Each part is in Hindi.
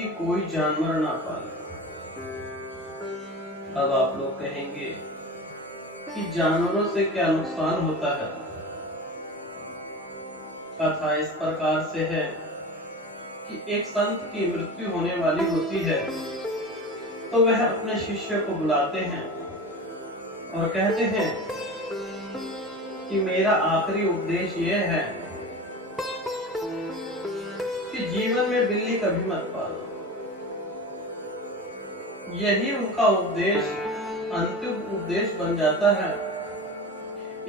भी कोई जानवर ना पाले। अब आप लोग कहेंगे कि जानवरों से क्या नुकसान होता है। कथा इस प्रकार से है कि एक संत की मृत्यु होने वाली होती है, तो वह अपने शिष्य को बुलाते हैं और कहते हैं कि मेरा आखिरी उपदेश यह है कि जीवन में बिल्ली कभी मत पालो। यही उनका उपदेश अंतिम उपदेश बन जाता है।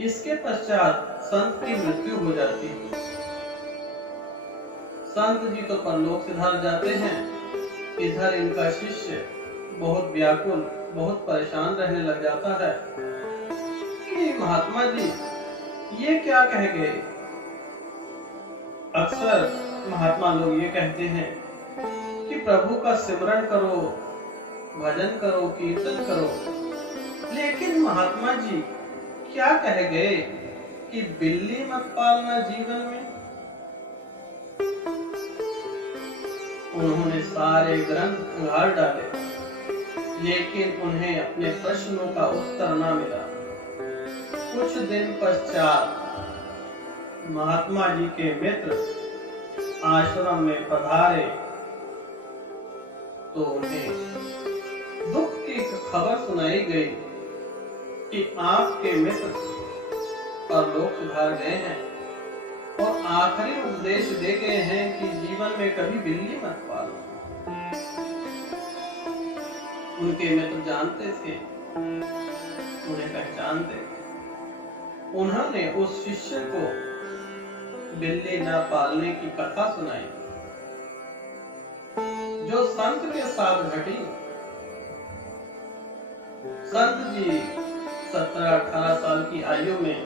इसके पश्चात संत की मृत्यु हो जाती है। संत जी तो परलोक सिधार जाते हैं। इधर इनका शिष्य बहुत व्याकुल, बहुत परेशान रहने लग जाता है कि महात्मा जी ये क्या कह गए। अक्सर महात्मा लोग ये कहते हैं कि प्रभु का सिमरण करो, भजन करो, कीर्तन करो, लेकिन महात्मा जी क्या कह गए कि बिल्ली मत पालना जीवन में। उन्होंने सारे ग्रंथ खंगाल डाले, लेकिन उन्हें अपने प्रश्नों का उत्तर न मिला। कुछ दिन पश्चात महात्मा जी के मित्र आश्रम में पधारे तो उन्हें दुख की खबर सुनाई गई कि आपके मित्र परलोक सुधार गए हैं और आखिरी उपदेश दे गए हैं कि जीवन में कभी बिल्ली मत पालो। उनके मित्र जानते थे, उन्हें पहचानते थे। उन्होंने उस शिष्य को बिल्ली न पालने की कथा सुनाई जो संत के साथ घटी। संत जी 17-18 साल की आयु में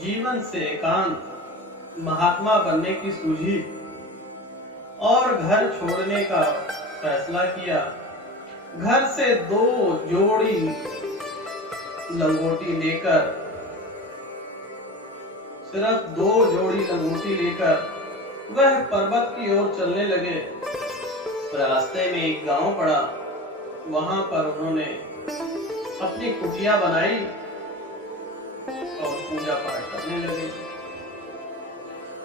जीवन से एकांत महात्मा बनने की सूझी और घर छोड़ने का फैसला किया। घर से 2 जोड़ी लंगोटी लेकर, सिर्फ 2 जोड़ी लंगोटी लेकर वह पर्वत की ओर चलने लगे। रास्ते में एक गांव पड़ा। वहां पर उन्होंने अपनी कुटिया बनाई और पूजा पाठ करने लगे।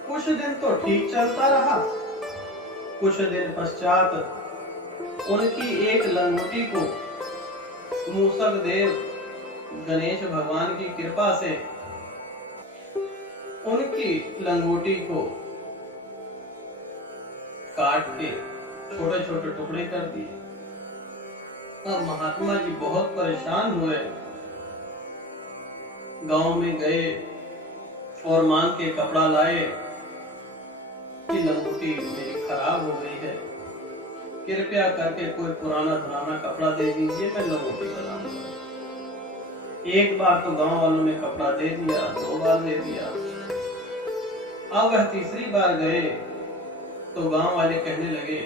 कुछ दिन तो ठीक चलता रहा। कुछ दिन पश्चात उनकी एक लंगोटी को मूसक देव गणेश भगवान की कृपा से उनकी लंगोटी को काट के छोटे छोटे टुकड़े कर दिए। अब महात्मा जी बहुत परेशान हुए। गांव में गए और मांग के कपड़ा लाए कि लंगोटी मेरी खराब हो गई है, कृपया करके कोई पुराना धुराना कपड़ा दे दीजिए, मैं लंगोटी बनाऊंगा। एक बार तो गांव वालों ने कपड़ा दे दिया, 2 बार दे दिया। अब वह तीसरी बार गए तो गांव वाले कहने लगे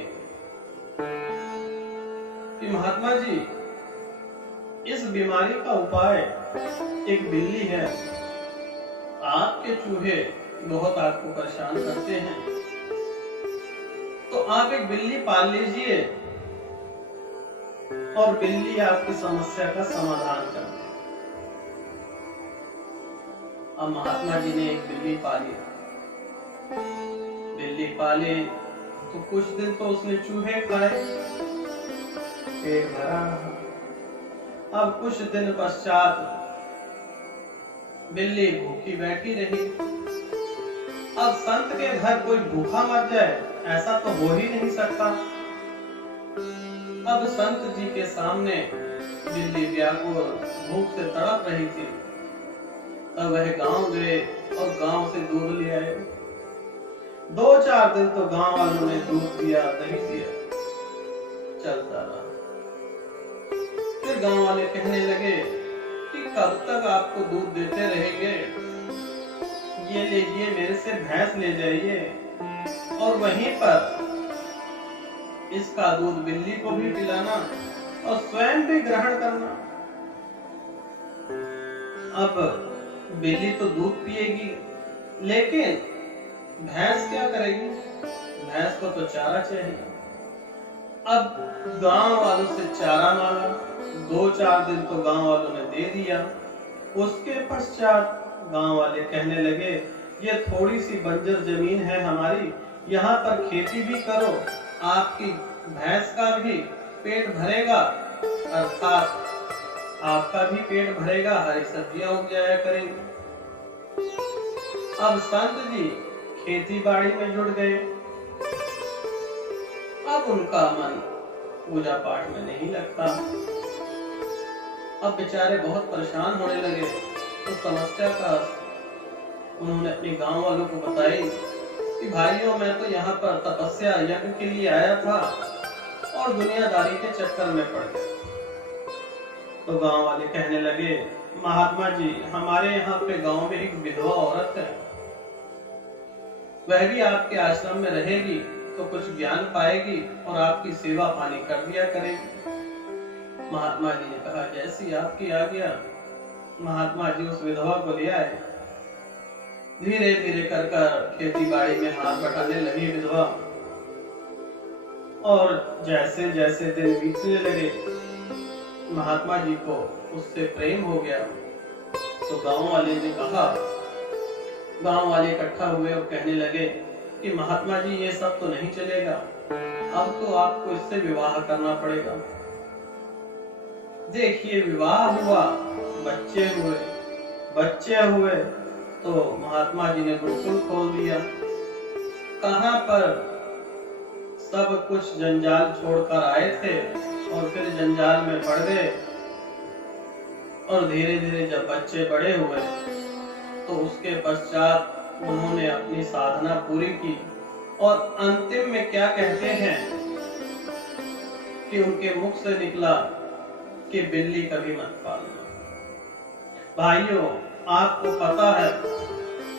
कि महात्मा जी इस बीमारी का उपाय एक बिल्ली है। आपके चूहे बहुत आपको परेशान करते हैं, तो आप एक बिल्ली पाल लीजिए और बिल्ली आपकी समस्या का समाधान कर दे। अब महात्मा जी ने एक बिल्ली पाली। बिल्ली पाले तो कुछ दिन तो उसने चूहे खाए, पेट भरा रहा। अब कुछ दिन पश्चात बिल्ली भूखी बैठी रही। अब संत के घर कोई भूखा मर जाए ऐसा तो हो ही नहीं सकता। अब संत जी के सामने बिल्ली व्याकुल भूख से तड़प रही थी। तब वह गांव गए और गांव से दूध ले आए। 2-4 दिन तो गांव वालों ने दूध दिया, दही दिया, चलता रहा। फिर गांव वाले कहने लगे कि कब तक आपको दूध देते रहेंगे, ये लीजिए मेरे से भैंस ले जाइए और वहीं पर इसका दूध बिल्ली को भी पिलाना और स्वयं भी ग्रहण करना। अब बिल्ली तो दूध पिएगी, लेकिन भैंस क्या करेगी? भैंस को तो चारा चाहिए। अब गांव वालों से चारा मांगा, 2-4 दिन तो गांव वालों ने दे दिया। उसके पश्चात गांव वाले कहने लगे, ये थोड़ी सी बंजर जमीन है हमारी, यहाँ पर खेती भी करो, आपकी भैंस का भी पेट भरेगा, अर्थात आपका भी पेट भरेगा, हरी सब्जियां उग जाया करेंगी। अब संत जी खेती बाड़ी में जुट गए। अब उनका मन पूजा पाठ में नहीं लगता। अब बेचारे बहुत परेशान होने लगे। तो समस्या का उन्होंने अपने गांव वालों को बताई कि भाइयों, मैं तो यहाँ पर तपस्या यज्ञ के लिए आया था और दुनियादारी के चक्कर में पड़ गया। तो गांव वाले कहने लगे, महात्मा जी, हमारे यहाँ पे गांव में एक विधवा औरत है, वह भी आपके आश्रम में रहेगी तो कुछ ज्ञान पाएगी और आपकी सेवा पानी कर दिया करेगी। महात्मा जी ने कहा, जैसी आपकी आज्ञा। महात्मा जी उस विधवा को ले आए। धीरे धीरे कर खेती बाड़ी में हाथ बटाने लगी विधवा, और जैसे जैसे दिन बीतने लगे महात्मा जी को उससे प्रेम हो गया। तो गांव वाले ने कहा, गांव वाले इकट्ठा हुए और कहने लगे कि महात्मा जी, ये सब तो नहीं चलेगा, अब तो आपको इससे विवाह करना पड़ेगा। देखिए, विवाह हुआ, बच्चे हुए तो महात्मा जी ने गुरुकुल खोल दिया। कहां पर सब कुछ जंजाल छोड़कर आए थे और फिर जंजाल में पड़ गए। और धीरे धीरे जब बच्चे बड़े हुए तो उसके पश्चात उन्होंने अपनी साधना पूरी की। और अंतिम में क्या कहते हैं कि उनके मुख से निकला कि बिल्ली कभी मत पालना। भाइयों, आपको पता है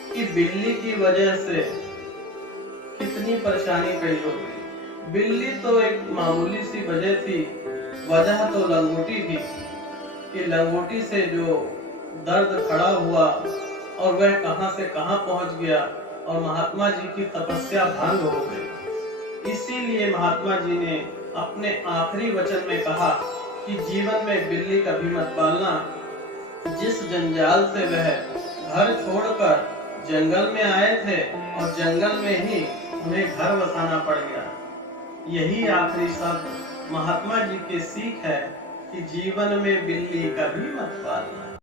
कि बिल्ली की वजह से कितनी परेशानी खड़ी हो गई। बिल्ली तो एक मामूली सी वजह थी, वजह तो लंगोटी थी कि लंगोटी से जो दर्द खड़ा हुआ और वह कहां से कहां पहुंच गया और महात्मा जी की तपस्या भंग हो गई। इसीलिए महात्मा जी ने अपने आखिरी वचन में कहा कि जीवन में बिल्ली कभी मत पालना। जिस जंजाल से वह घर छोड़कर जंगल में आए थे और जंगल में ही उन्हें घर बसाना पड़ गया। यही आखिरी शब्द महात्मा जी की सीख है कि जीवन में बिल्ली कभी मत पालना।